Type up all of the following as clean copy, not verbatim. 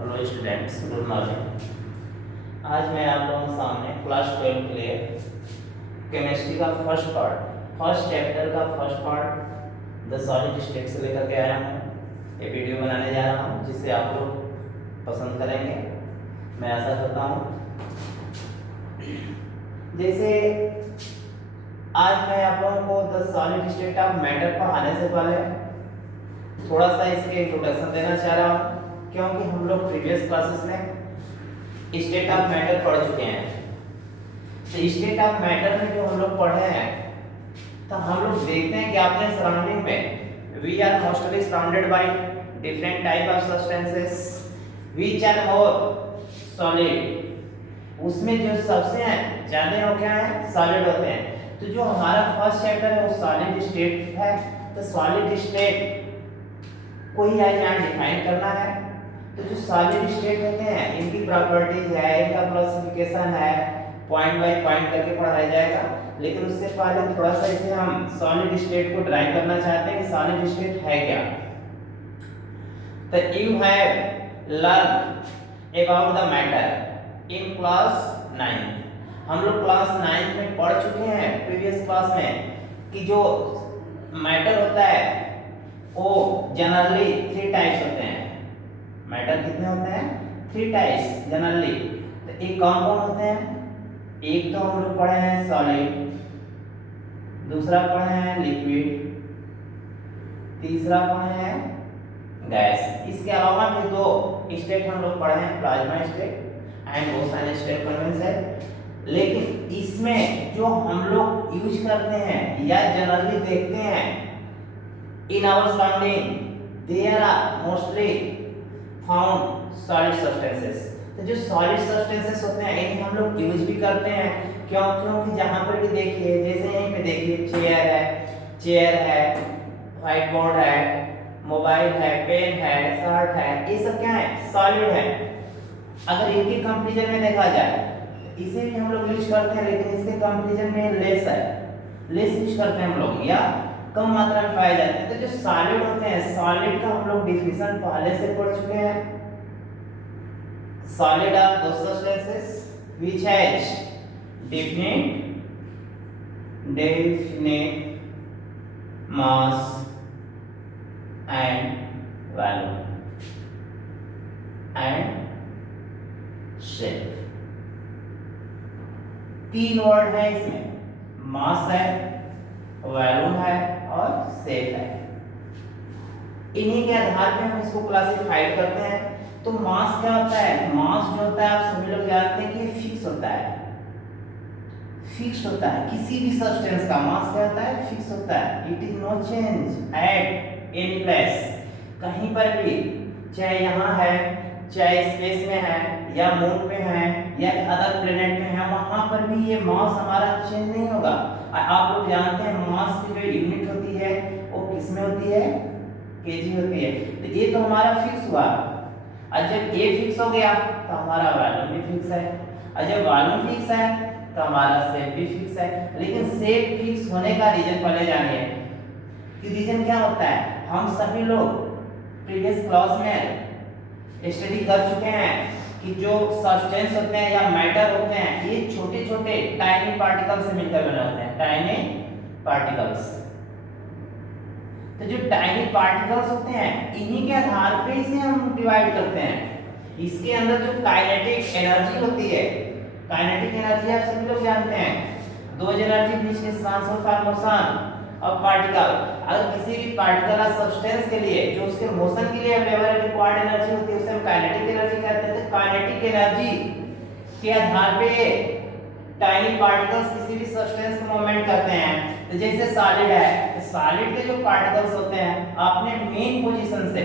Hello students, good morning. आज मैं आप लोगों के सामने क्लास 12 के लिए केमिस्ट्री का फर्स्ट चैप्टर का first part the solid state से लेकर के आया हूँ। ये वीडियो बनाने जा रहा हूँ जिसे आप लोग पसंद करेंगे, मैं आशा करता हूँ। जैसे आज मैं आप लोगों को the solid state of matter पढ़ाने से पहले थोड़ा सा इसके इंट्रोडक्शन देना चाह रहा हूँ, क्योंकि हम लोग प्रीवियस क्लासेस में स्टेट ऑफ मैटर पढ़ चुके हैं। तो स्टेट ऑफ मैटर में जो हम लोग पढ़े हैं, तो हम लोग देखते हैं कि अपने सराउंडिंग में we are mostly surrounded by different type of substances which are more solid. उसमें जो सबसे ज्यादा हो क्या है, सॉलिड होते हैं। तो जो हमारा फर्स्ट चैप्टर है वो सॉलिड स्टेट है। तो सॉलिड स्टेट को ही आज यहाँ डिफाइन करना है। तो जो सॉलिड स्टेट होते हैं इनकी प्रॉपर्टीज है, इनका क्लासिफिकेशन है, पॉइंट बाय पॉइंट करके पढ़ाया जाएगा। लेकिन उससे पहले थोड़ा सा इसे हम सॉलिड स्टेट को ड्राइव करना चाहते हैं कि सॉलिड स्टेट है क्या। तो you have learn about the matter in class 9। हम लोग क्लास 9 में पढ़ चुके हैं प्रीवियस क्लास में कि जो मैटर होता है वो जनरली 3 टाइप्स होते हैं। मैटर कितने होते हैं? 3 टाइप्स जनरली। तो एक कौन कौन होते हैं? एक तो हम लोग पढ़े हैं सॉलिड, दूसरा पढ़े हैं लिक्विड, तीसरा पढ़े हैं गैस। इसके अलावा भी 2 स्टेट हम लोग पढ़े हैं, plasma state and ocean state convention. लेकिन इसमें जो हम लोग यूज करते हैं या जनरली देखते हैं in our surrounding, there are mostly found solid substances. तो जो सॉलिड सब्सटेंसेस होते हैं इन्हें हम लोग यूज भी करते हैं। क्योंकि जहाँ पर भी देखिए, जैसे यहीं पे देखिए चेयर है, व्हाइट बोर्ड है, मोबाइल है, पेन है, शर्ट है, ये सब क्या है? सॉलिड है। अगर इनके कंपैरिजन में देखा जाए इसे भी हम लोग यूज करते हैं, लेकिन इसके कंपैरिजन में लेस यूज करते हैं हम लोग, या कम मात्रा में पाए जाते हैं। तो जो सॉलिड होते हैं, सॉलिड का हम लोग डिफिनेशन पहले से पढ़ चुके हैं। Solid are those substances which has definite mass and volume and shape। 3 word है इसमें, मास है, वॉल्यूम है और शेप है। इन्हीं के आधार पे हम इसको क्लासिफाइड करते हैं। तो मास क्या होता है? मास जो होता है आप सभी लोग जानते हैं कि फिक्स होता है। फिक्स होता है किसी भी सब्सटेंस का मास क्या होता है? फिक्स होता है। It is no change at any place. कहीं पर भी, चाहे यहाँ है, चाहे स्पेस में है, या मून पे है, या अदर प्लेनेट में है, वहां पर भी ये मास हमारा चेंज नहीं होगा। आप लोग जानते हैं मास की जो यूनिट होती है वो किस में होती है? केजी होती है। तो ये तो हमारा फिक्स हुआ। और जब ये फिक्स हो गया तो हमारा वॉल्यूम भी फिक्स है, और जब वॉल्यूम फिक्स है तो हमारा शेप भी फिक्स है। लेकिन शेप फिक्स होने का रीजन पहले जानिए कि रीजन क्या होता है। हम सभी लोग प्रीवियस क्लास में स्टडी कर चुके हैं कि जो सब्सटेंस होते हैं या मैटर होते हैं ये छोटे छोटे टाइनी पार्टिकल्स से मिलकर बने होते हैं, टाइनी पार्टिकल्स। तो जो टाइनी पार्टिकल्स होते हैं इन्हीं के आधार पे इसे हम डिवाइड करते हैं। इसके अंदर जो काइनेटिक एनर्जी होती है, काइनेटिक एनर्जी आप सभी लोग जानते हैं, 2 एनर्जी बीच के ट्रांसफर फॉर्मेशन ऑफ पार्टिकल। अगर किसी भी पार्टिकल या सब्सटेंस के लिए जो उसके मोशन के लिए अवेलेबल रिक्वायर्ड एनर्जी होती है उसे हम काइनेटिक एनर्जी कहते हैं। तो काइनेटिक एनर्जी के आधार पे टाइनी पार्टिकल्स किसी भी सब्सटेंस को मूवमेंट करते हैं। तो जैसे सॉलिड है, तो सॉलिड के जो पार्टिकल्स होते हैं अपने मेन पोजीशन से,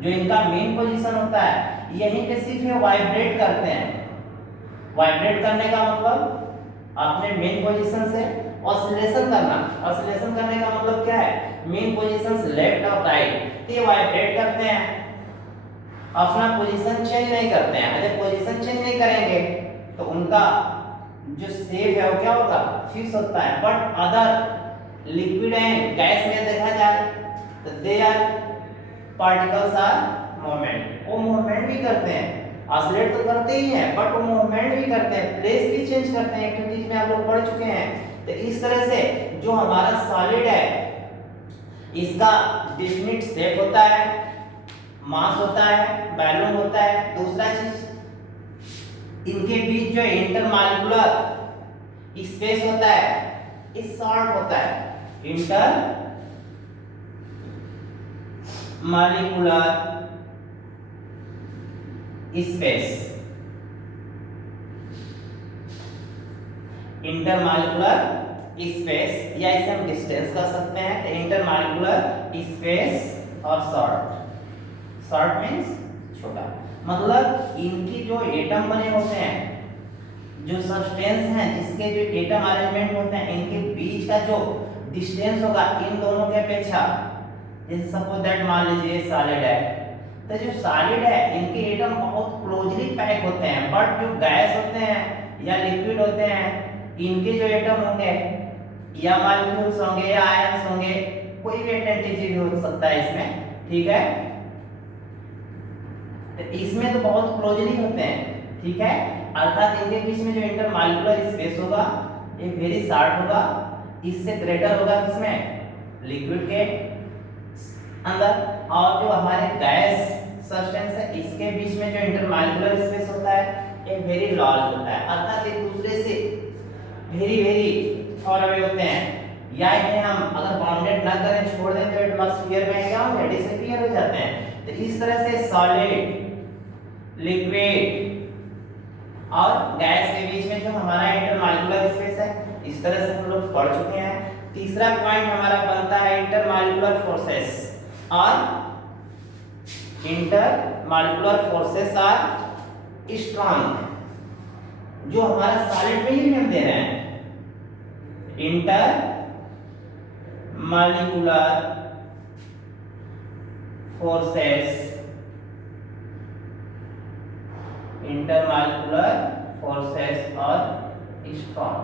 जो इनका मेन पोजीशन होता है यहीं पे सिर्फ ये वाइब्रेट करते हैं। वाइब्रेट करने का मतलब अपने मेन पोजीशन से ऑसिलेशन करना। ऑसिलेशन करने का मतलब क्या है? मेन पोजीशन से लेफ्ट और राइट। तो ये वाइब्रेट करते हैं, अपना पोजीशन चेंज नहीं करते हैं। अगर पोजीशन चेंज नहीं करेंगे तो उनका जो शेप है वो क्या होगा? फिक्स होता है। But other liquid and gas में देखा जाए तो they are particles are movement, वो मूवमेंट भी करते हैं, ऑसिलेट तो करते ही हैं बट वो मूवमेंट भी करते हैं, प्लेस भी चेंज करते हैं, एक्टिविटीज में आप लोग पढ़ चुके हैं। तो इस तरह से जो हमारा सॉलिड है इसका डेफिनिट शेप होता है, मास होता है, वॉल्यूम होता है। दूसरा चीज इनके बीच जो इंटरमॉलिक्यूलर स्पेस होता है इस सॉर्ट होता है, inter molecular space, intermolecular space या इसे हम डिस्टेंस कह सकते हैं। इंटरमॉलिक्यूलर स्पेस और शॉर्ट, शॉर्ट मींस छोटा, मतलब इनकी जो एटम बने होते हैं, जो सब्सटेंस हैं जिसके जो एटम अरेंजमेंट होते हैं, इनके बीच का जो डिस्टेंस होगा इन दोनों के अपेक्षा, जैसे सपोज दैट मान लीजिए सॉलिड है, तो जो सॉलिड है इनके एटम बहुत क्लोजली पैक होते हैं, बट जो गैस होते हैं या लिक्विड होते हैं इनके जो एटम होंगे या मॉलिक्यूल्स होंगे या आयंस होंगे, कोई भी एंटिटी हो सकता है इसमें, ठीक है, तो इसमें तो बहुत क्लोजली होते हैं, ठीक है, अर्थात इनके बीच में जो इंटरमॉलिक्यूलर स्पेस होगा ये वेरी शॉर्ट होगा, इससे ग्रेटर होगा किसमें, लिक्विड के अंदर, और जो हमारे गैस सब्सटेंस है इसके बीच में जो इंटरमॉलिक्यूलर स्पेस होता है ये वेरी लार्ज होता है, अर्थात एक दूसरे से वेरी वेरी फॉर अवे होते हैं, या इन्हें हम अगर बाउंडेड ना करें छोड़ दें तो एटमॉस्फेयर में क्या हो जाए, डिसअपीयर हो जाते हैं। तो इस तरह से सॉलिड, लिक्विड और गैस के बीच में जो हमारा इंटरमॉलिक्यूलर स्पेस है इस तरह से हम लोग पढ़ चुके हैं। तीसरा पॉइंट हमारा बनता है इंटरमॉलिक्यूलर फोर्सेस, और इंटरमॉलिक्यूलर फोर्सेस आर स्ट्रॉन्ग, जो हमारा सॉलिड में ही हम दे रहे हैं, inter molecular forces, intermolecular forces और स्ट्रॉन्ग,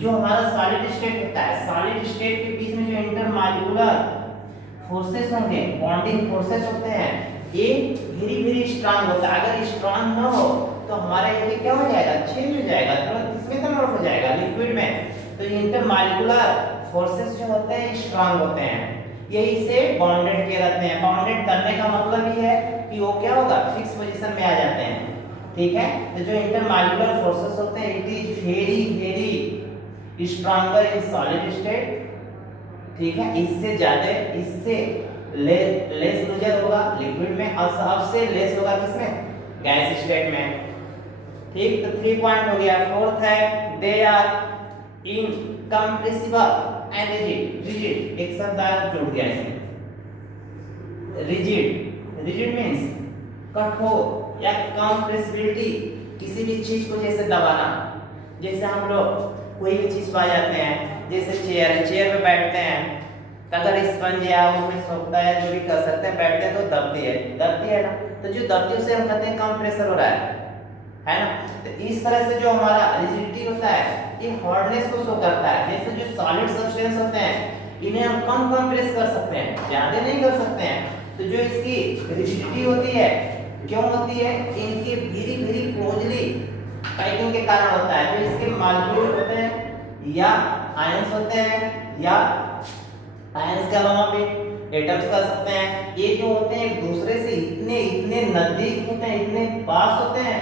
जो हमारा सॉलिड स्टेट होता है, सॉलिड स्टेट के बीच में जो इंटरमॉलिक्यूलर फोर्सेस होंगे, बॉन्डिंग फोर्सेस होते हैं, ये वेरी वेरी स्ट्रांग होता है। अगर स्ट्रांग ना हो तो हमारा ये क्या हो जाएगा, चेंज हो जाएगा, तुरंत इसमें कन्वर्ट हो जाएगा लिक्विड में। तो इंटरमॉलिक्यूलर फोर्सेस जो होते हैं स्ट्रांग होते हैं, ये इसे बाउंडेड किए रहते हैं। बाउंडेड करने का मतलब ये है कि वो क्या होगा, फिक्स पोजीशन में आ जाते हैं, ठीक है। तो जो इंटरमॉलिक्यूलर फोर्सेस होते हैं it is very very stronger in solid state, ठीक है, इससे ज्यादा, इससे लेस लूजर होगा लिक्विड में और सबसे लेस होगा किसमें, गैस स्टेट में, ठीक। तो 3 पॉइंट हो गया। फोर्थ है they are incompressible and rigid, rigid एक शब्द जुड़ गया इसमें, रिजिड, रिजिड मींस कठोर या कंप्रेसिबिलिटी, किसी भी चीज को जैसे दबाना, जैसे हम लोग कोई भी चीज पा जाते हैं, जैसे चेयर, चेयर पे बैठते हैं, अगर स्पंज या उसमें सोखता है जो भी कर सकते हैं, बैठते हैं तो दबती है ना, तो जो दबती है उसे हम कहते हैं कंप्रेसर हो रहा है ना। तो इस तरह से जो हमारा रिजिडिटी होता है ये हार्डनेस को शो करता है। जैसे जो सॉलिड सब्सटेंस होते हैं इन्हें हम कम कंप्रेस कर सकते हैं, ज्यादा नहीं कर सकते हैं, तो जो इसकी रिजिडिटी होती है क्यों होती है, इनके वेरी वेरी क्लोजली पैकिंग के कारण होता है। जो इसके मॉलिक्यूल होते हैं या आयंस होते हैं या आयंस के अलावा भी एटम्स कर सकते हैं, ये जो होते हैं एक दूसरे से इतने इतने नजदीक होते हैं, इतने पास होते हैं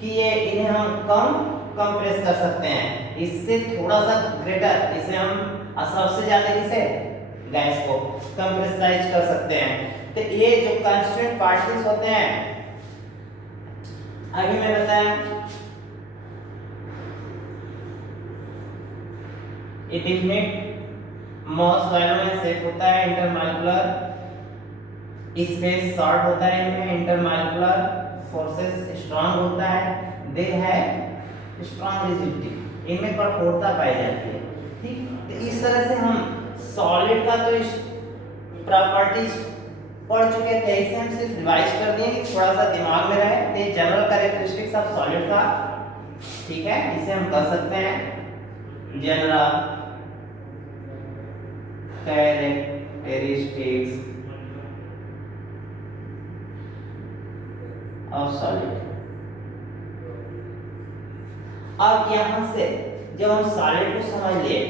कि ये इन्हें हम कम कंप्रेस कर सकते हैं, इससे थोड़ा सा ग्रेटर, इसे हम सबसे ज्यादा किसे, गैस को कंप्रेसराइज कर सकते हैं। तो ये जो कांस्टिट्यूएंट पार्टिकल्स होते हैं अभी मैं बताया, ये definite mass volume and shape होता है, इंटरमॉलिक्यूलर स्पेस शॉर्ट होता है, इनमें इंटरमॉलिक्यूलर फोर्सेस स्ट्रांग होता है, दे है स्ट्रांग रिजिडिटी, इनमें कठोरता पाई जाती है, ठीक। तो इस तरह से हम सॉलिड का तो इस प्रॉपर्टीज पढ़ चुके थे, इसे हम सिर्फ रिवाइज कर दिए कि थोड़ा सा दिमाग में रहे। तो ये जनरल कैरेक्टरिस्टिक्स ऑफ सॉलिड का, ठीक है, इसे हम कर सकते हैं जनरल कैरेक्टरिस्टिक्स ऑफ सॉलिड। अब यहां से जब हम सॉलिड को समझ लिए,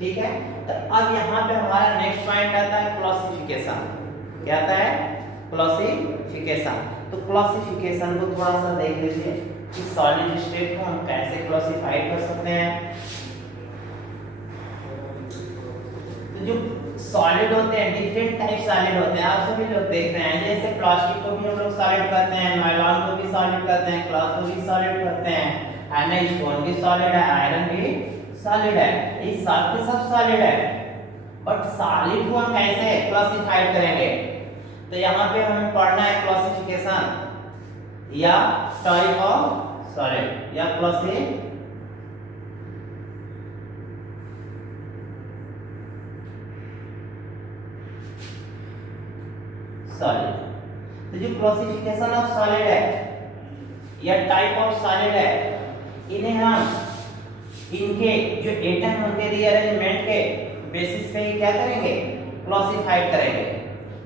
ठीक है, तो अब यहां पे हमारा नेक्स्ट पॉइंट आता है क्लासिफिकेशन। क्या आता है? क्लासिफिकेशन। तो क्लासिफिकेशन को थोड़ा सा देख लीजिए कि सॉलिड स्टेट को हम कैसे क्लासिफाई कर सकते हैं। तो जो सॉलिड होते हैं, डिफरेंट टाइप सॉलिड होते हैं, आप सभी लोग देख रहे हैं। जैसे प्लास्टिक को भी हम लोग सॉलिड कहते हैं, नायलॉन को भी सॉलिड कहते हैं, ग्लास को भी सॉलिड कहते हैं, है ना, स्टोन भी सॉलिड है, आयरन भी सॉलिड है, ये सब के सब सॉलिड है। बट सॉलिड को हम कैसे क्लासिफाई करेंगे? तो यहाँ पे हमें पढ़ना है क्लासिफिकेशन या टाइप ऑफ सॉलिड या क्लासिफिकेशन। सॉलिड, तो जो क्लासिफिकेशन ऑफ सॉलिड है या टाइप ऑफ सॉलिड है, इन्हें हम इनके जो एटम उनके रीअरेंजमेंट के बेसिस पे ही क्या करेंगे? क्लासिफाई करेंगे।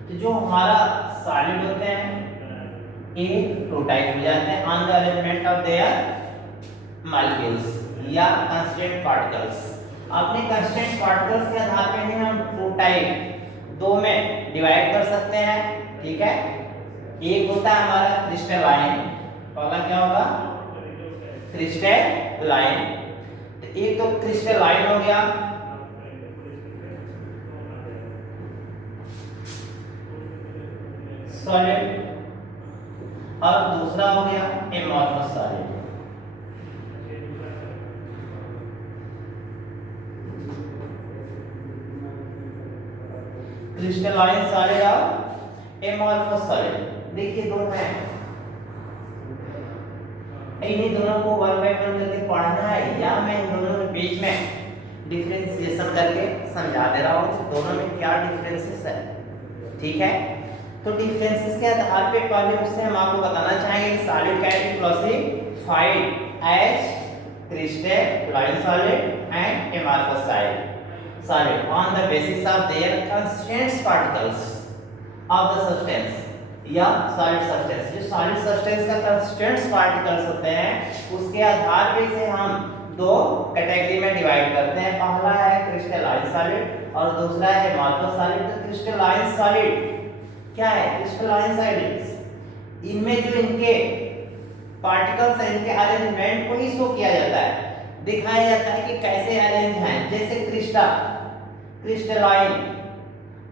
तो जो हमारा सॉलिड होते हैं ये टू टाइप हो जाते हैं on the arrangement of their molecules या कांस्टेंट पार्टिकल्स। अपने कांस्टेंट पार्टिकल्स के आधार पे ही हम टू टाइप दो में डिवाइड कर सकते हैं, ठीक है। एक होता है हमारा क्रिस्टलाइन, पहला क्या होगा? क्रिस्टलाइन। एक तो क्रिस्टलाइन हो गया, सॉलिड, और दूसरा हो गया एमॉर्फस सॉलिड। क्रिस्टलाइन सॉलिड और एमॉर्फस सॉलिड, देखिए दोनों हैं, इन्हीं दोनों को वन बाय वन करके पढ़ना है या मैं इन दोनों के बीच में डिफरेंशिएशन करके समझा दे रहा हूँ दोनों में क्या डिफरेंसेस है, ठीक है। तो डिफरेंसेस के आधार पे पहले उससे हम आपको बताना चाहेंगे कि solid can be classified as crystalline solid and amorphous solid on the basis of their constant particles of the substance या सॉलिड सब्सटेंस। जो सॉलिड सब्सटेंस का कांस्टेंट पार्टिकल्स होते हैं उसके आधार पे से हम दो कैटेगरी में डिवाइड करते हैं। पहला है क्रिस्टलाइन सॉलिड और दूसरा है एमॉर्फस सॉलिड। तो क्रिस्टलाइन सॉलिड क्या है? क्रिस्टलाइन सॉलिड्स, इनमें जो इनके पार्टिकल्स हैं इनके अरेंजमेंट को ही शो किया जाता है, दिखाया जाता है कि कैसे अरेंज हैं। जैसे क्रिस्टलाइन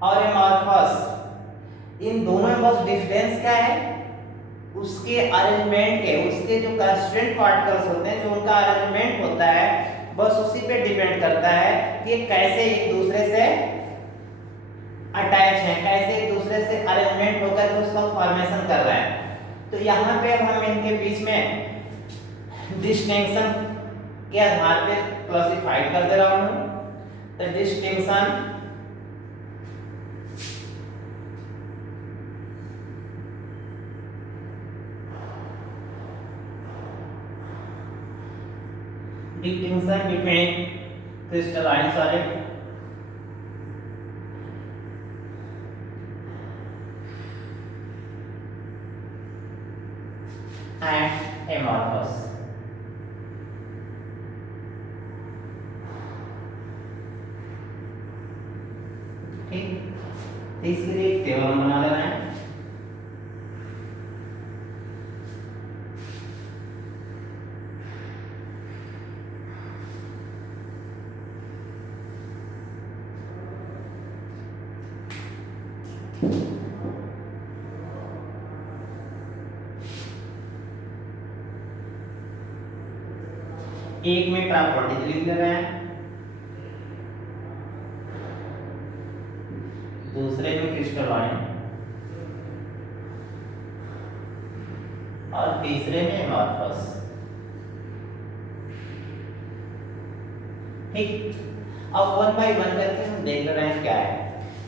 और एमॉर्फस, इन दोनों में बस डिफरेंस क्या है? उसके अरेंजमेंट के, उसके जो कांस्टेंट पार्टिकल्स होते हैं, जो उनका अरेंजमेंट होता है, बस उसी पे डिपेंड करता है कि कैसे एक दूसरे से अटैच है, कैसे एक दूसरे से अरेंजमेंट होकर उसका फॉर्मेशन कर रहे हैं। तो यहाँ पे अब हम इनके बीच में डिस्टिंक्शन के आधार पे क्लासिफाइड कर दे रहा हूँ। तो distinction between crystalline solid and amorphous। ठीक, इसके लिए एक टेबल बना लेना है। एक में प्रॉपर्टीज लिख ले रहे हैं, दूसरे में क्रिस्टलाइन और तीसरे में एमॉर्फस। ठीक, अब वन बाय वन करके हम देख रहे हैं क्या है।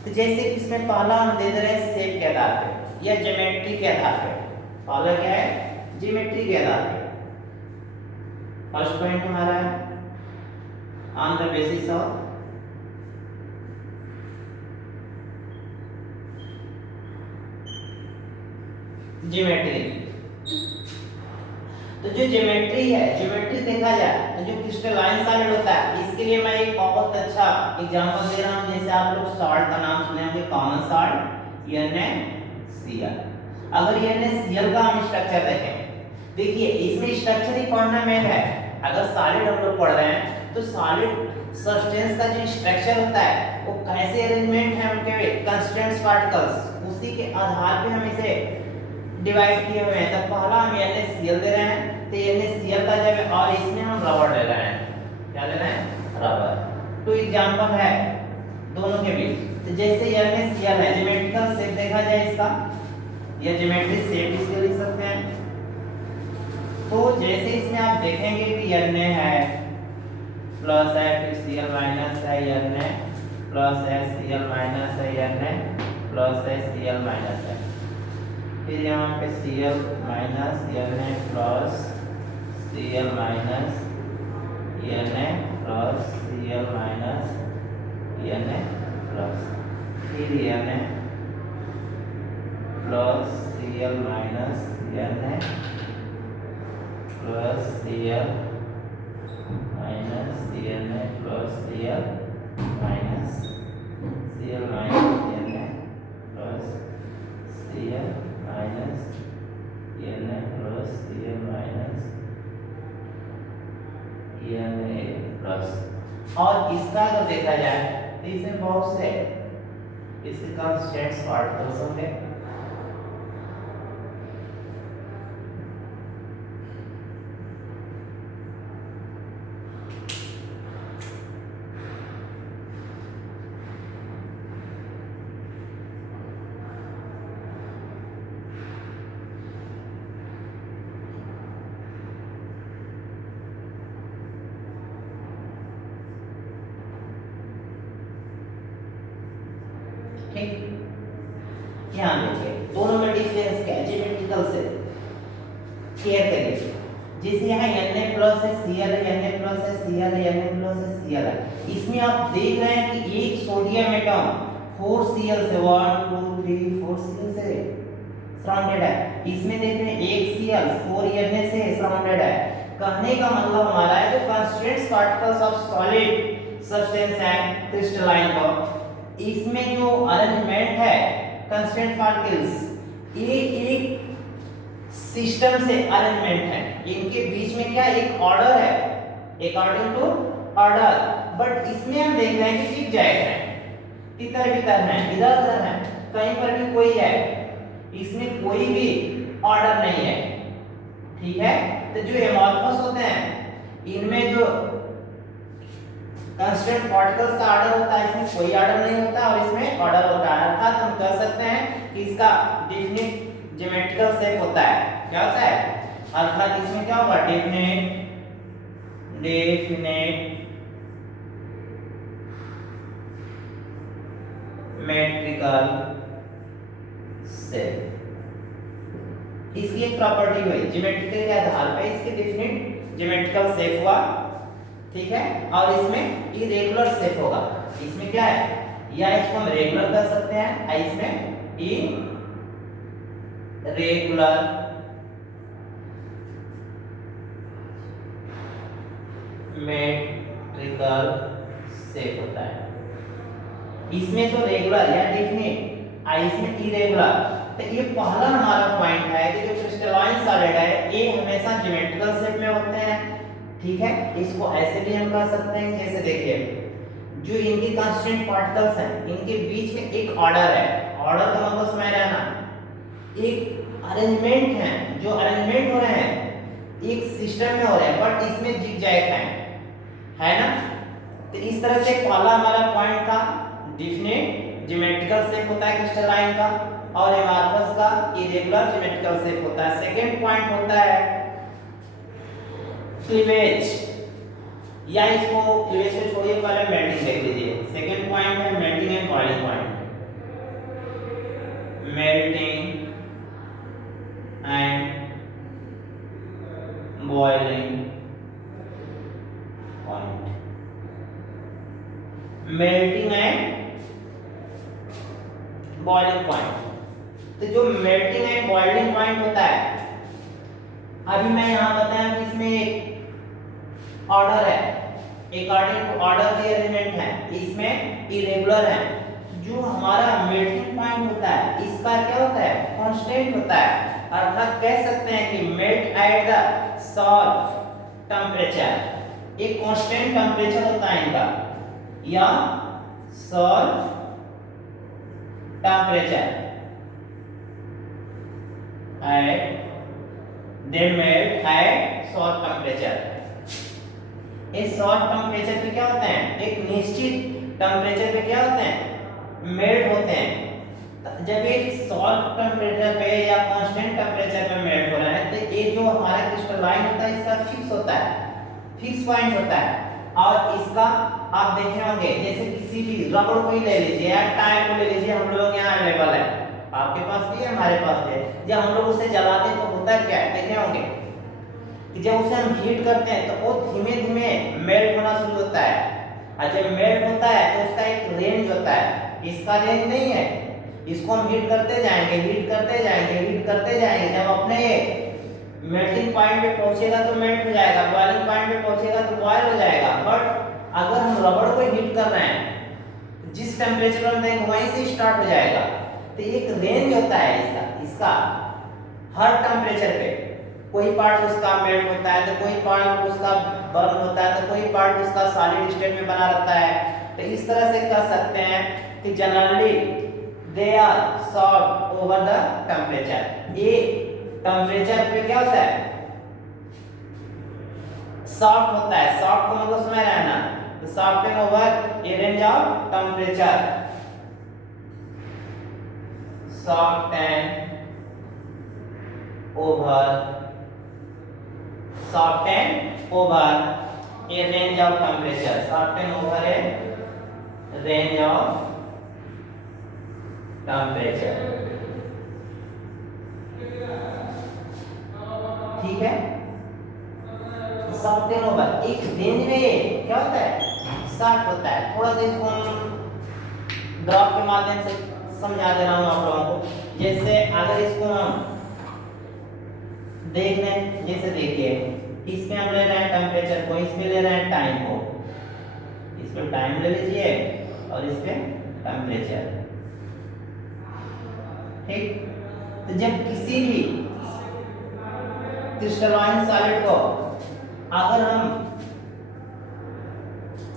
तो जैसे इसमें पहला हम दे रहे हैं शेप के आधार पे या ज्योमेट्री के आधार पे। पहला क्या है? ज्योमेट्री के आधार पे। फर्स्ट पॉइंट हमारा है on the basis of geometry. तो जो ज्योमेट्री है, ज्योमेट्री देखा जाए तो जो क्रिस्टलाइन सॉलिड होता है, इसके लिए मैं एक बहुत अच्छा एग्जांपल दे रहा हूं। जैसे आप लोग सॉल्ट का नाम सुने होंगे, कॉमन सॉल्ट NaCl। अगर NaCl का हम स्ट्रक्चर देखें, देखिए इसमें स्ट्रक्चर ही पढ़ना मेन है। अगर सॉलिड हम लोग पढ़ रहे हैं तो सॉलिड सब्सटेंस का जो स्ट्रक्चर होता है वो कैसे अरेंजमेंट है उनके कंस्टिट्यूएंट्स पार्टिकल्स, उसी के आधार पे हम इसे डिवाइड किए हुए हैं। तो पहला हम NaCl दे रहे हैं, तो NaCl का जब, और इसमें हम रबर ले रहे हैं। क्या ले रहे हैं? रबर। तो एग्जांपल है दोनों के बीच। तो जैसे NaCl है, ज्योमेट्रिकल शेप देखा जाए इसका, या ज्योमेट्रिक शेप इसके लिख सकते हैं। तो जैसे इसमें आप देखेंगे कि Na है प्लस है, फिर Cl माइनस है, Na प्लस है, Cl माइनस है, Na प्लस है, Cl माइनस है, फिर यहाँ पे Cl minus, Na plus, Cl minus, Na plus, Cl minus, Na plus, फिर Na plus, Cl minus, Na plus, Cl minus, Na plus, Cl minus, Cl minus, Na plus, Cl minus, Na plus, Cl minus, Na plus. और इसका अगर देखा जाए तो इसमें बहुत से इसके कांस्टेंट्स पार्टिकल्स होंगे। ध्यान रखिए दोनों में डिफरेंस क्या है, ज्योमेट्रिकल से केयर करिए। जैसे यहाँ Na प्लस है, Cl है, Na प्लस है, Cl है, Na प्लस है, Cl है। इसमें आप देख रहे हैं कि एक सोडियम एटम 4 Cl से 1 2 3 4 Cl से सराउंडेड है। इसमें देख रहे हैं एक Cl 4 Na से सराउंडेड है। कहने का मतलब हमारा है जो constituents particles of solid substance है क्रिस्टलाइन का, इसमें जो अरेंजमेंट है कंस्टिट्यूएंट पार्टिकल्स, ये एक सिस्टम से अरेंजमेंट है। इनके बीच में क्या एक ऑर्डर है, अकॉर्डिंग टू ऑर्डर। बट इसमें हम देख रहे हैं कि जिग जैग है, इधर भीतर है, इधर उधर है, कहीं पर भी कोई है, इसमें कोई भी ऑर्डर नहीं है। ठीक है, तो जो एमॉर्फस होते हैं इनमें जो कंस्टेंट पार्टिकल्स का ऑर्डर होता है, इसमें कोई ऑर्डर नहीं होता और इसमें ऑर्डर होता है। अर्थात हम कह सकते हैं कि इसका डेफिनिट ज्योमेट्रिकल शेप होता है। क्या होता है? अर्थात इसमें क्या होगा? Definite metrical shape. इसकी एक प्रॉपर्टी हुई, ज्योमेट्रिकल के आधार पे इसके डेफिनिट ज्योमेट्रिकल शेप हुआ। ठीक है, और इसमें इरेगुलर शेप होगा। इसमें क्या है, या इसको हम रेगुलर कर सकते हैं, या इसमें इरेगुलर मेट्रिकल शेप होता है। इसमें तो रेगुलर या डेफिनिट, इसमें इरेगुलर। तो ये पहला हमारा पॉइंट है कि जो क्रिस्टलाइन सॉलिड है ये हमेशा ज्योमेट्रिकल शेप में होते हैं। ठीक है, इसको ऐसे भी हम कह सकते हैं, जैसे देखिए जो इनके कांस्टेंट पार्टिकल्स हैं इनके बीच में एक ऑर्डर है। ऑर्डर का मतलब समझ रहे हैं ना, एक अरेंजमेंट है, जो अरेंजमेंट हो रहे हैं एक सिस्टम में हो रहे हैं, बट इसमें जिग जैग है ना। तो इस तरह से पहला हमारा पॉइंट था डेफिनिट ज्योमेट्रिकल शेप होता है क्रिस्टलाइन का, और एमॉर्फस का इरेगुलर ज्योमेट्रिकल शेप होता है। सेकंड पॉइंट होता है क्लीवेज, या इसको क्लीवेज को छोड़िए, पहले मेल्टिंग देख लीजिए। सेकंड पॉइंट है melting and boiling point. Melting and boiling point. Melting and boiling point. तो जो मेल्टिंग एंड बॉइलिंग पॉइंट होता है, अभी मैं यहाँ बताया कि इसमें एक ऑर्डर है, according to order the arrangement है, इसमें इरेगुलर है। जो हमारा मेल्टिंग पॉइंट होता है इसका क्या होता है, कांस्टेंट होता है, अर्थात कह सकते हैं कि melt at the solve temperature, एक कांस्टेंट टेम्परेचर होता है इनका, या solve temperature at they melt eight solve temperature. इस सॉल्व टेम्परेचर पे क्या होते हैं, एक निश्चित टेम्परेचर पे क्या होते हैं, मेल्ट होते हैं। जब एक सॉल्व टेम्परेचर पे या कांस्टेंट टेम्परेचर पे मेल्ट हो रहा है तो ये जो हमारा क्रिस्टलाइन होता है इसका फिक्स होता है, फिक्स पॉइंट होता है। और इसका आप देखे होंगे, जैसे किसी भी रबड़ को ही ले लीजिए या टायर को ले लीजिए, हम लोग यहाँ अवेलेबल है, आपके पास भी है, हमारे पास भी है। जब हम लोग उसे जलाते हैं तो होता है क्या, देखे होंगे कि जब उसे हम हीट करते हैं तो वो धीमे धीमे मेल्ट होना शुरू होता है, और जब मेल्ट होता है तो उसका एक रेंज होता है, इसका रेंज नहीं है, इसको हम हीट करते जाएंगे, हीट करते जाएंगे, हीट करते जाएंगे, जब अपने मेल्टिंग पॉइंट पे पहुंचेगा तो मेल्ट हो जाएगा, बॉइलिंग पॉइंट पे पहुंचेगा तो बॉयल हो जाएगा। बट अगर हम रबड़ को हीट कर रहे हैं, जिस टेम्परेचर पर हम देंगे वहीं से स्टार्ट हो जाएगा। तो एक रेंज होता है इसका हर टेम्परेचर पे, कोई पार्ट उसका मेल्ट होता है तो कोई पार्ट उसका बर्न होता है तो कोई पार्ट उसका सॉलिड स्टेट में बना रहता है। तो इस तरह से कह सकते हैं कि generally they are solve over the temperature. ये टेम्परेचर पे क्या होता है, सॉफ्ट होता है, सॉफ्ट को मतलब समझ रहे हैं ना, तो soften over A range of temperature, soften over soften over a range of temperature, soften over a range of temperature, ठीक है। soften over एक रेंज में क्या होता है, सॉफ्ट होता है। थोड़ा सा इसको हम ग्राफ के माध्यम से समझा दे रहा हूँ आप लोगों को। जैसे अगर इसको हम देख लें, जैसे देखिए इसमें हम ले रहे हैं टेम्परेचर को, इसमें ले रहे हैं टाइम को, इसमें टाइम ले लीजिए और इसमें टेम्परेचर, ठीक। तो जब किसी भी क्रिस्टलाइन सॉलिड को अगर हम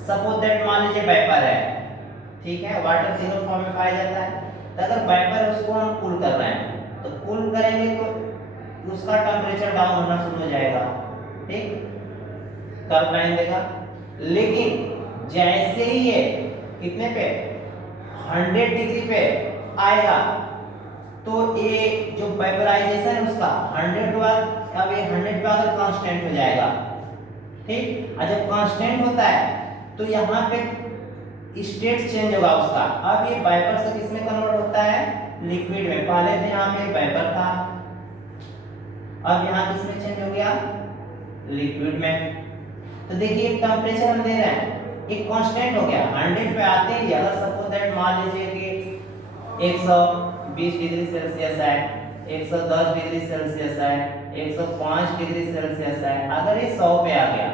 सपोज दैट मान लीजिए वेपर है, ठीक है, वाटर तीनों फॉर्म में पाया जाता है, तो अगर वेपर है उसको हम कूल कर रहे हैं तो कूल करेंगे तो उसका टेम्परेचर डाउन होना शुरू हो जाएगा, ठीक, कर्व लाइन देगा। लेकिन जैसे ही ये कितने पे 100 डिग्री पे आएगा तो ये जो वेपराइजेशन है उसका 100 के बाद, अब ये 100 पे आकर कांस्टेंट हो जाएगा, ठीक। और जब कांस्टेंट होता है तो यहाँ पे स्टेट चेंज होगा उसका। अब ये वेपर से किसमें कन्वर्ट होता है, लिक्विड में। पहले तो यहाँ पे वेपर था, अब यहाँ किसमें चेंज हो गया, लिक्विड में। तो देखिए एक टेम्परेचर हम दे रहे हैं, एक कांस्टेंट हो गया, 100 पे आते ही अगर सपोज दैट मान लीजिए कि 120 डिग्री सेल्सियस है, 110 डिग्री सेल्सियस है, 105 डिग्री सेल्सियस है, अगर ये 100 पे आ गया,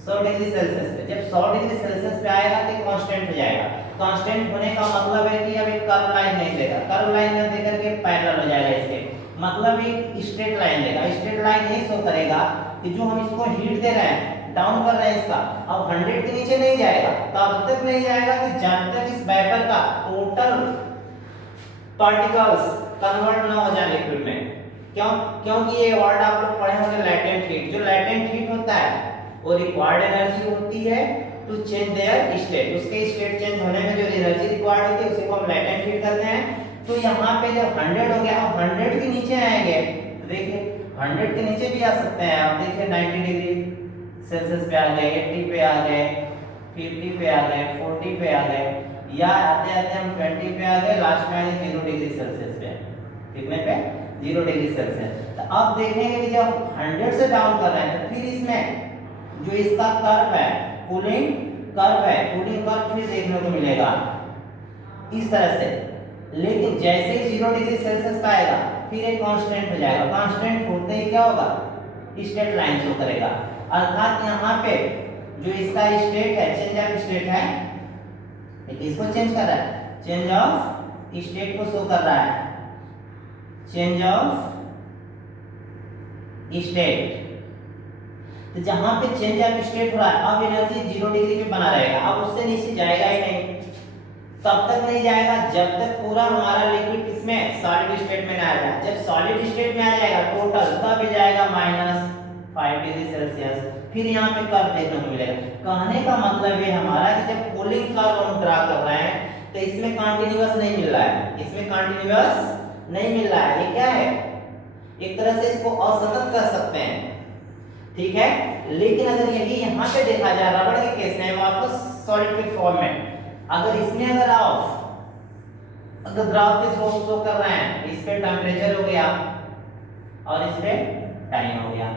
100 डिग्री सेल्सियस पे, जब 100 डिग्री सेल्सियस पे आएगा तो कांस्टेंट हो जाएगा। कांस्टेंट होने का मतलब है कि अब एक कर्व लाइन नहीं देगा, कर्व लाइन न देकर के पैरेलल हो जाएगा इसके, मतलब एक स्ट्रेट लाइन देगा। स्ट्रेट लाइन ये शो करेगा कि जो हम इसको हीट दे रहे हैं, डाउन कर रहे हैं इसका, अब 100 के नीचे नहीं जाएगा, तब तक नहीं जाएगा कि जब तक इस वेपर का टोटल पार्टिकल्स कन्वर्ट ना हो जाए लिक्विड में। क्यों, क्योंकि ये वर्ड आप लोग पढ़े होंगे लैटेंट हीट। जो लैटेंट हीट होता है वो रिक्वायर्ड एनर्जी होती है टू चेंज देयर स्टेट, उसके स्टेट चेंज होने में जो एनर्जी रिक्वायर्ड होती है उसे को हम लैटेंट हीट कहते हैं। तो यहाँ पे जब 100 हो गया, अब 100 के नीचे आएंगे, देखिए 100 के नीचे भी आ सकते हैं आप, देखिए 90 डिग्री सेल्सियस पे आ गए, 80 पे आ गए, 50 पे आ गए, 40 पे आ गए, या आते आते हम 20 पे आ गए, लास्ट में आ गए 0 डिग्री सेल्सियस पे। कितने पे, 0 डिग्री सेल्सियस। तो अब देखेंगे कि जब 100 से डाउन कर रहे हैं तो फिर इसमें जो इसका कर्व है, कूलिंग कर्व है, कूलिंग कर्व फिर देखने को मिलेगा इस तरह से। लेकिन जैसे ही 0 डिग्री सेल्सियस का आएगा फिर एक कांस्टेंट हो जाएगा, कांस्टेंट होते ही क्या होगा, स्टेट लाइन शो करेगा। अर्थात यहाँ पे जो इसका स्टेट है, चेंज ऑफ स्टेट है, किसको चेंज कर रहा है, चेंज ऑफ स्टेट को शो कर रहा है, चेंज ऑफ स्टेट। तो जहां पे चेंज ऑफ स्टेट हो रहा है अब एनर्जी 0 डिग्री पे बना रहेगा, अब उससे नीचे जाएगा ही नहीं। तब तक नहीं जाएगा जब तक पूरा हमारा लिक्विड किसमें, सॉलिड स्टेट में ना आ जाए। जब सॉलिड स्टेट में आ जाएगा टोटल तब ये जाएगा -5 डिग्री सेल्सियस। फिर यहाँ पे कर्व देखने को मिलेगा। कहने का मतलब ये हमारा कि जब कूलिंग कर्व हम ड्रा कर रहे हैं तो इसमें कंटीन्यूअस नहीं मिल रहा है, इसमें कंटीन्यूअस नहीं मिल रहा है। ये क्या है, एक तरह से इसको असतत कर सकते हैं, ठीक है। लेकिन अगर यही यहाँ पे देखा जाए रबड़ के केस में वापस सॉलिड के फॉर्म में, अगर इसमें अगर ग्राफ पे शो कर रहे हैं, इस पे टेम्परेचर हो गया और इस पे टाइम हो गया।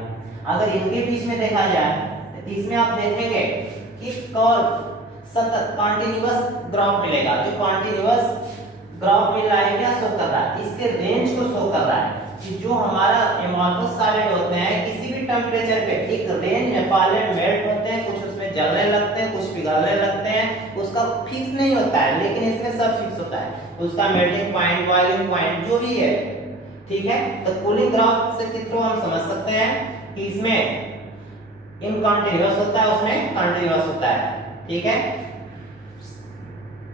अगर इनके बीच में देखा जाए तो इसमें आप देखेंगे कि कर्व सतत कंटीन्यूअस ग्राफ मिलेगा। जो कंटीन्यूअस ग्राफ मिल रहा है क्या शो कर रहा है, इसके रेंज को शो कर रहा है कि जो हमारा एमॉर्फस सॉलिड होते हैं किसी भी टेम्परेचर पे एक रेंज में पहले मेल्ट होते हैं, कुछ उसमें जलने लगते हैं, कुछ पिघलने लगते हैं, उसका फिक्स नहीं होता है। लेकिन इसमें सब फिक्स होता है, उसका मेल्टिंग पॉइंट, बॉइलिंग पॉइंट जो भी है, ठीक है। तो कूलिंग ग्राफ से के थ्रू हम समझ सकते हैं कि इसमें इनकंटीन्यूअस होता है, उसमें कंटीन्यूअस होता है, ठीक है।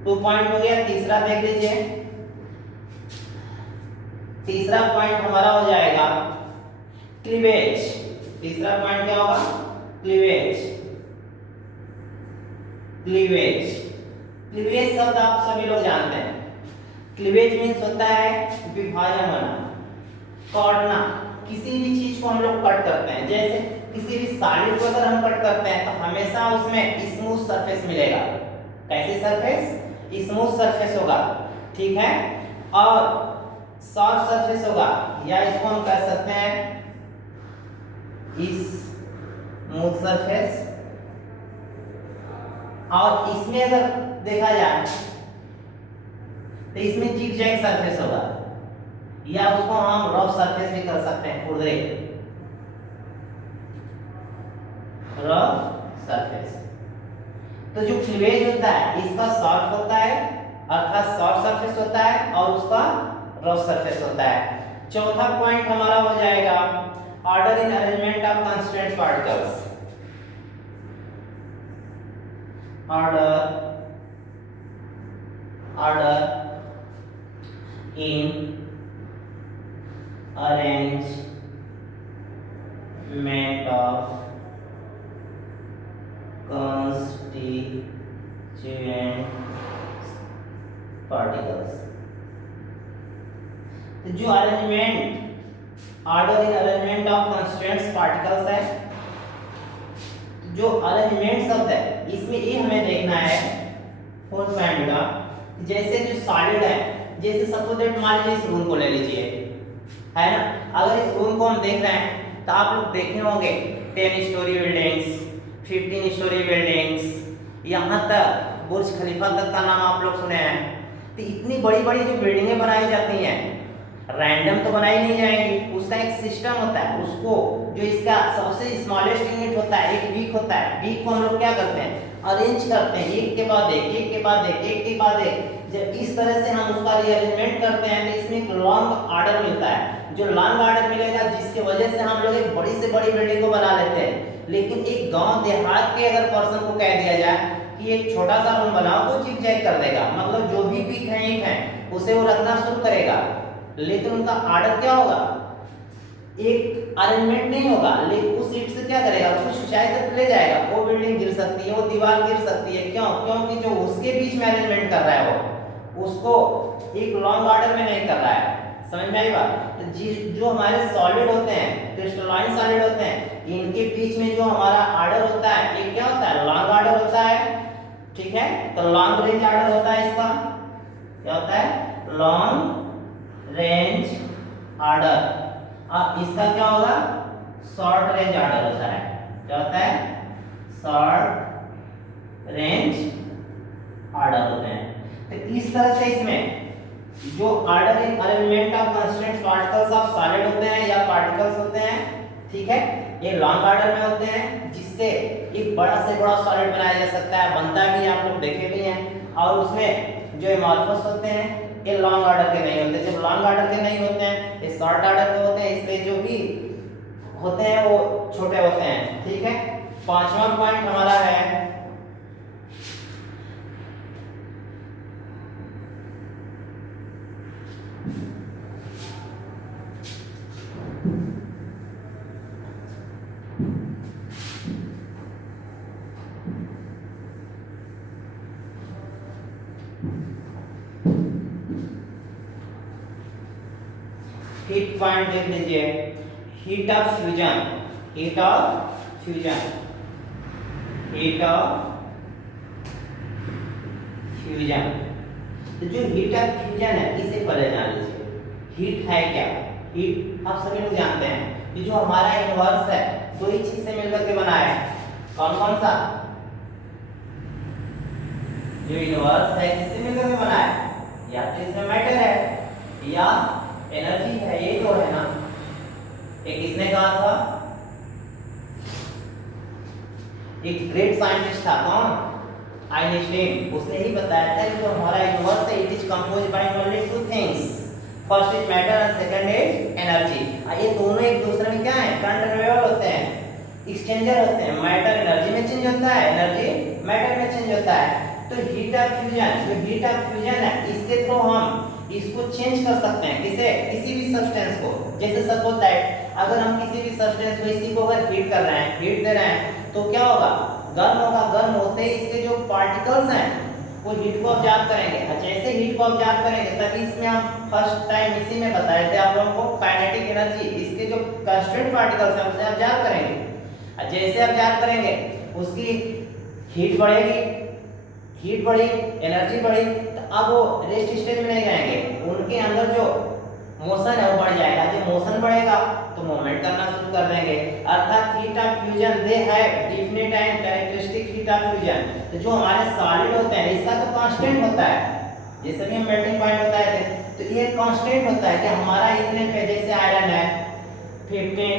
2 पॉइंट हो गया। तीसरा देख लीजिए, तीसरा पॉइंट हमारा हो जाएगा क्लीवेज। तीसरा पॉइंट क्या होगा, क्लीवेज। क्लीवेज क्लीवेज शब्द आप सभी लोग जानते हैं। क्लीवेज मीन्स होता है विभाजन होना, काटना। किसी भी चीज को हम लोग कट करते हैं, जैसे किसी भी सॉलिड को अगर हम कट करते हैं तो हमेशा उसमें स्मूथ सरफेस मिलेगा। कैसी सरफेस, स्मूथ सरफेस होगा, ठीक है। और सॉफ्ट सरफेस होगा, या इसको हम कह सकते हैं स्मूथ सरफेस। और इसमें अगर देखा जाए तो इसमें जिगजैग सरफेस होगा, या उसको हम रफ सरफेस भी कर सकते हैं, खुरदरे रफ सरफेस। तो जो क्लीवेज होता है इसका सॉफ्ट होता है, अर्थात सॉफ्ट सरफेस होता है, और उसका रफ सरफेस होता है। चौथा पॉइंट हमारा हो जाएगा order in arrangement of constant particles. Order in arrangement of constituent particles। तो जो arrangement, order in arrangement of constituents particles है, जो अरेंजमेंट शब्द है इसमें ये हमें देखना है फोर्थ पॉइंट का, जैसे जो सॉलिड है, जैसे सपोज दैट मान लीजिए इस रूम को ले लीजिए, है ना। अगर इस रूम को हम देख रहे हैं तो आप लोग देखे होंगे 10 स्टोरी बिल्डिंग्स, 15 स्टोरी बिल्डिंग्स, यहाँ तक बुर्ज खलीफा तक का नाम आप लोग सुने हैं। तो इतनी बड़ी बड़ी जो बिल्डिंगें बनाई जाती हैं रैंडम तो बनाई नहीं जाएंगी, उसका एक सिस्टम होता है। उसको जो इसका सबसे स्मॉलेस्ट यूनिट होता है, एक वीक होता है, वीक को हम लोग क्या करते हैं, अरेंज करते हैं, एक के बाद एक, एक के बाद एक, एक के बाद एक। जब इस तरह से हम उसका रीअरेंजमेंट करते हैं तो इसमें एक लॉन्ग आर्डर मिलता है। जो लॉन्ग आर्डर मिलेगा जिसके वजह से हम लोग एक बड़ी से बड़ी बिल्डिंग को बना लेते हैं। लेकिन एक गांव देहात के अगर पर्सन को कह दिया जाए कि एक छोटा सा रूम बनाओ तो जिग-जैग कर देगा, मतलब जो भी वीक है, एक है, उसे वो रखना शुरू करेगा। लेकिन उनका आर्डर क्या होगा, एक अरेंजमेंट नहीं होगा। लेकिन उस ईंट से क्या करेगा, कुछ ऊंचाई तक ले जाएगा, वो बिल्डिंग गिर सकती है, वो दीवार गिर सकती है। क्यों, क्योंकि जो उसके बीच में अरेंजमेंट कर रहा है वो उसको एक लॉन्ग आर्डर में नहीं कर रहा है। समझ में आई बात। तो जो हमारे सॉलिड होते हैं, क्रिस्टलाइन सॉलिड होते हैं, इनके बीच में जो हमारा आर्डर होता है ये क्या होता है, लॉन्ग आर्डर होता है, ठीक है। तो लॉन्ग रेंज आर्डर होता है, इसका क्या होता है, लॉन्ग रेंज आर्डर। अब इसका क्या होगा, शॉर्ट रेंज आर्डर होता है। क्या होता है, शॉर्ट रेंज आर्डर होते हैं। तो इस तरह से इसमें जो order in arrangement of constant particles of solid होते हैं या पार्टिकल्स होते हैं, ठीक है। ये लॉन्ग ऑर्डर में होते हैं, जिससे एक बड़ा से बड़ा सॉलिड बनाया जा सकता है, बनता भी आप लोग देखे भी हैं। और उसमें जो एमॉर्फस होते हैं ये लॉन्ग ऑर्डर के नहीं होते। जब लॉन्ग ऑर्डर के नहीं होते हैं, ये शॉर्ट ऑर्डर के होते हैं, इसलिए जो भी होते हैं वो छोटे होते हैं, ठीक है। पांचवा पॉइंट हमारा है हीट पॉइंट, देख लीजिए, heat of fusion, heat of fusion, heat of fusion. तो जो हीट ऑफ फ्यूजन है इसे पहले जान लीजिए, हीट है क्या। हीट आप सभी लोग जानते हैं कि जो हमारा यूनिवर्स है दो ही चीज से मिलकर के बना है। कौन कौन सा? जो यूनिवर्स है किससे मिलकर के बना है? या तो इसमें मैटर है या एनर्जी है। ये जो है ना, ये किसने कहा था? एक ग्रेट साइंटिस्ट था, कौन? आइंस्टाइन। उसने ही बताया था कि जो हमारा यूनिवर्स है it is composed by only two things, first is matter and second is energy. ये दोनों एक दूसरे में क्या है? कंट्रीब्यूएबल होते हैं, एक्सचेंजर होते हैं। मैटर एनर्जी में चेंज होता है, एनर्जी मैटर में चेंज होता है। तो हीट ऑफ फ्यूजन, जो हीट ऑफ फ्यूजन है इसके थ्रू हम इसको चेंज कर सकते हैं। किसे? किसी भी सब्सटेंस को। जैसे सपोज दैट अगर हम किसी भी सब्सटेंस को इसी को अगर हीट कर रहे हैं, हीट दे रहे हैं, तो क्या होगा? गर्म होगा। गर्म होते ही इसके जो पार्टिकल्स हैं वो हीट को ऑब्जर्व करेंगे। जैसे हीट को ऑब्जर्व करेंगे तभी इसमें हम फर्स्ट टाइम इसी में बताए थे आप लोगों को काइनेटिक एनर्जी, इसके जो कांस्टेंट पार्टिकल्स हैं उसे ऑब्जर्व करेंगे। जैसे ऑब्जर्व करेंगे उसकी हीट बढ़ेगी, हीट बढ़ी, एनर्जी बढ़ी, तो अब वो रेस्ट स्टेज में नहीं रहेंगे, उनके अंदर जो मोशन है वो बढ़ जाएगा। जब मोशन बढ़ेगा तो मूवमेंट करना शुरू कर देंगे। अर्थात heat of fusion they have definite and characteristic heat of fusion. तो जो हमारे सॉलिड होते हैं इसका तो कांस्टेंट होता है, जैसे भी हम मेल्टिंग पॉइंट बताए थे, तो ये कांस्टेंट होता है कि हमारा इतने पे, जैसे आयरन है 15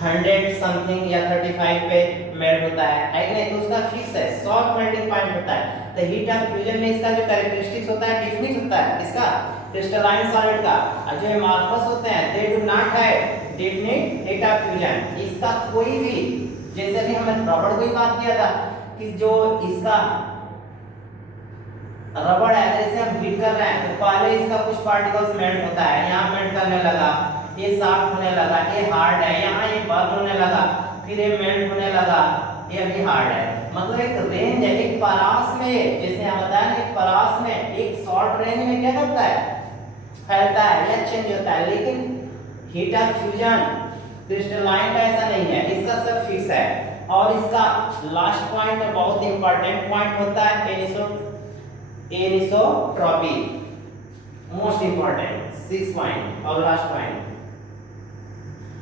100 समथिंग या 35 पे मेल्ट होता है कि नहीं, तो उसका फिक्स है, सॉफ्ट मेल्टिंग पॉइंट होता है। तो हीट ऑफ फ्यूजन में इसका जो कैरेक्टरिस्टिक्स होता है डिफिनिट होता है, किसका? क्रिस्टलाइन सॉलिड का। और जो एमॉर्फस होते हैं they do not have definite heat of fusion. इसका कोई भी, जैसे भी हमने रबड़ की बात किया था कि जो इसका रबड़ है जैसे हम हीट कर रहे हैं तो पहले इसका कुछ पार्टिकल्स मेल्ट होता है, यहाँ मेल्ट करने लगा, ये सॉफ्ट होने लगा, ये हार्ड है, यहाँ ये बर्न होने लगा, फिर ये मेल्ट होने लगा, ये अभी हार्ड है। मतलब एक रेंज है, एक परास में, जैसे हम बताया एक परास में एक शॉर्ट रेंज में क्या करता है? फैलता है या चेंज होता है। लेकिन हीट ऑफ फ्यूजन क्रिस्टलाइन का ऐसा नहीं है, इसका सब फिक्स है। और इसका लास्ट पॉइंट बहुत इंपॉर्टेंट पॉइंट होता है एनिसोट्रॉपी, मोस्ट इंपॉर्टेंट 6 पॉइंट। और लास्ट पॉइंट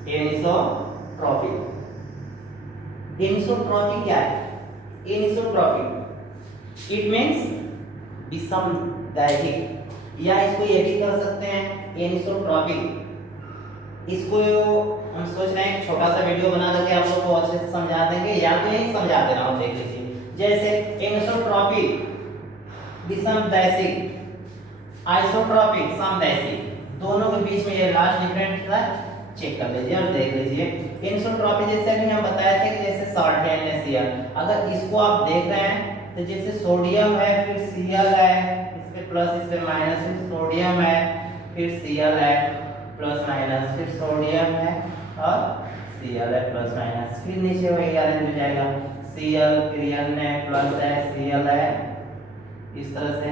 एनिसोट्रॉपी। एनिसोट्रॉपी क्या है? एनिसोट्रॉपी इट मींस विषमदैहिक, या इसको ये भी कर सकते हैं एनिसोट्रॉपी। इसको हम सोच रहे हैं छोटा सा वीडियो बना करके आप लोगों को अच्छे से समझा देंगे, या तो यही समझा दे रहा हूं, देख लीजिए। जैसे एनिसोट्रॉपी विषमदैहिक, आइसोट्रॉपी समदैहिक, दोनों के बीच में ये लास्ट डिफरेंस है, चेक कर लीजिए और देख लीजिए। एनिसोट्रॉपी जैसे अभी हम बताए थे कि जैसे सॉल्ट है NaCl, अगर इसको आप देख रहे हैं तो जैसे सोडियम है फिर Cl है, इस पे प्लस इस पे माइनस, फिर सोडियम है फिर Cl है प्लस माइनस, फिर सोडियम है और Cl है प्लस माइनस, फिर नीचे वही अरेंज हो जाएगा Cl फिर Na प्लस है Cl है, इस तरह से।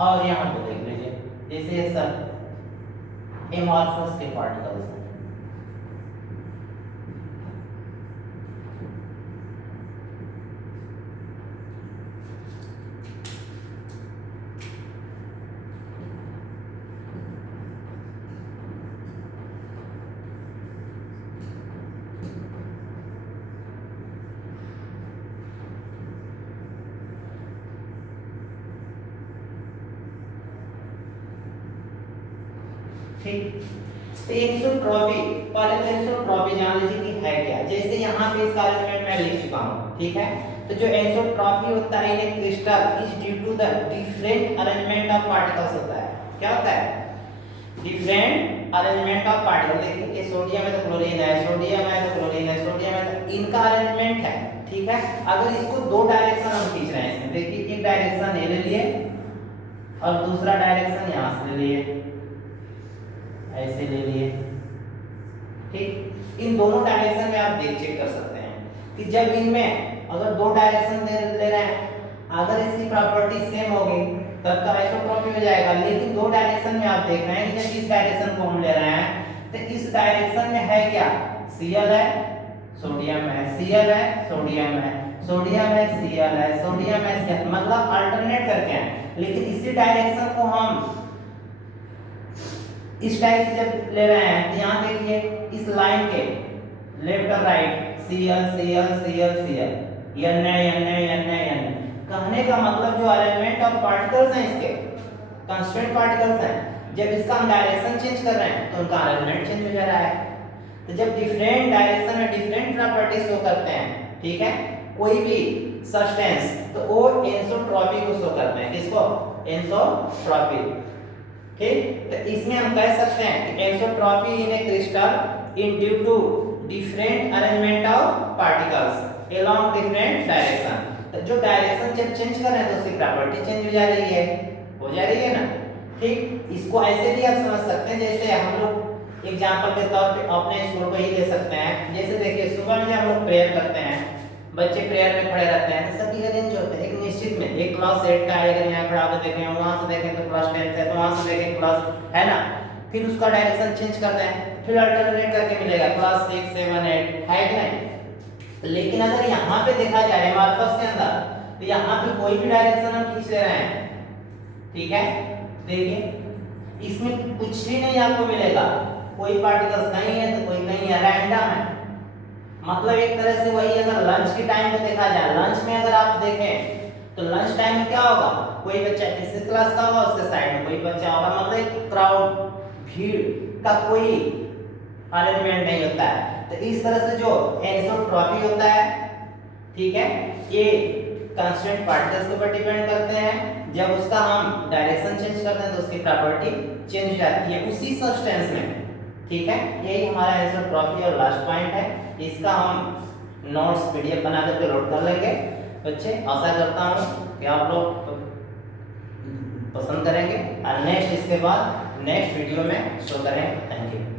और यहाँ पे देख लीजिए जैसे सब एमॉर्फस के पार्टिकल्स हैं, ठीक। तो एनिसोट्रॉपी, पहले तो एनिसोट्रॉपी जान लीजिए कि है क्या। जैसे यहाँ पे इसका अरेंजमेंट मैं लिख चुका हूँ, ठीक है। तो जो एनिसोट्रॉपी होता है in crystal is due to the different arrangement of particles होता है। क्या होता है? Different arrangement of particle. देखिए ये सोडियम है तो क्लोरीन है, सोडियम है तो क्लोरीन है, सोडियम है तो इनका अरेंजमेंट है, ठीक है। अगर इसको दो डायरेक्शन हम खींच रहे हैं इसमें, देखिए एक डायरेक्शन ये ले लिए और दूसरा डायरेक्शन यहाँ से ले लिए, ऐसे ले लिए, ठीक। इन दोनों डायरेक्शन में आप देख चेक कर सकते हैं कि जब इनमें अगर दो डायरेक्शन ले रहे हैं, अगर इसकी प्रॉपर्टी सेम होगी तब तो आइसोट्रॉपी हो जाएगा। लेकिन दो डायरेक्शन में आप देख रहे हैं कि इस डायरेक्शन को हम ले रहे हैं तो इस डायरेक्शन में है क्या? Cl है, सोडियम है, Cl है, सोडियम है, सोडियम है, Cl है, सोडियम है, Cl, मतलब अल्टरनेट करके हैं। लेकिन इसी डायरेक्शन को हम इस टाइप से जब ले रहे हैं तो यहाँ देखिए इस लाइन के लेफ्ट और right Cl Cl Cl Cl N कहने का मतलब जो अरेंजमेंट ऑफ पार्टिकल्स हैं इसके कांस्टेंट पार्टिकल्स हैं, जब इसका हम डायरेक्शन चेंज कर रहे हैं तो उनका अरेंजमेंट चेंज हो जा रहा है। तो जब डिफरेंट डायरेक्शन में डिफरेंट प्रॉपर्टी शो करते हैं, ठीक है, कोई भी सब्सटेंस, तो वो एनिसोट्रॉपी को शो करते हैं। किसको? एनिसोट्रॉपी, ठीक। तो इसमें हम कह सकते हैं कि anisotropy in a crystal in due to different arrangement of particles along different direction. तो जो डायरेक्शन जब चेंज कर रहे हैं तो उसकी प्रॉपर्टी चेंज हो जा रही है ना, ठीक। इसको ऐसे भी आप समझ सकते हैं, जैसे हम लोग एग्जांपल के तौर पे अपने स्कूल को ही ले सकते हैं। जैसे देखिए सुबह में हम लोग प्रेयर करते हैं, बच्चे प्रेयर में खड़े रहते हैं तो सभी अरेंज होते हैं एक निश्चित में। एक क्लास 8 का है, अगर यहाँ खड़ा होकर देखें, वहां से देखें तो क्लास 10 है, तो वहां से देखें क्लास, है ना। फिर उसका डायरेक्शन चेंज करते हैं, फिर अल्टरनेट करके मिलेगा क्लास 6 7 8, है कि नहीं। लेकिन अगर यहाँ पे देखा जाए मार्कस के अंदर, तो यहाँ पे कोई भी डायरेक्शन हम खींच ले रहे हैं, ठीक है। देखिए इसमें कुछ भी नहीं आपको मिलेगा, कोई पार्टिकल्स नहीं है तो कोई नहीं है, रैंडम है। मतलब एक तरह से वही अगर लंच के टाइम में देखा जाए, लंच में अगर आप देखें तो लंच टाइम में क्या होगा, कोई बच्चा किसी क्लास का होगा, उसके साइड में कोई बच्चा होगा, मतलब एक क्राउड भीड़ का कोई अरेंजमेंट नहीं होता है। तो इस तरह से जो एनिसोट्रॉपी होता है, ठीक है, ये कांस्टेंट पार्टिकल्स के ऊपर डिपेंड करते हैं। जब उसका हम डायरेक्शन चेंज करते हैं तो उसकी प्रॉपर्टी चेंज हो जाती है उसी सब्सटेंस में, ठीक है। यही हमारा एनिसोट्रॉपी और लास्ट पॉइंट है। इसका हम नोट्स पीडीएफ बना करके लोड कर लेंगे। बच्चे आशा करता हूँ कि आप लोग पसंद करेंगे और नेक्स्ट इसके बाद नेक्स्ट वीडियो में शो करें। Thank you.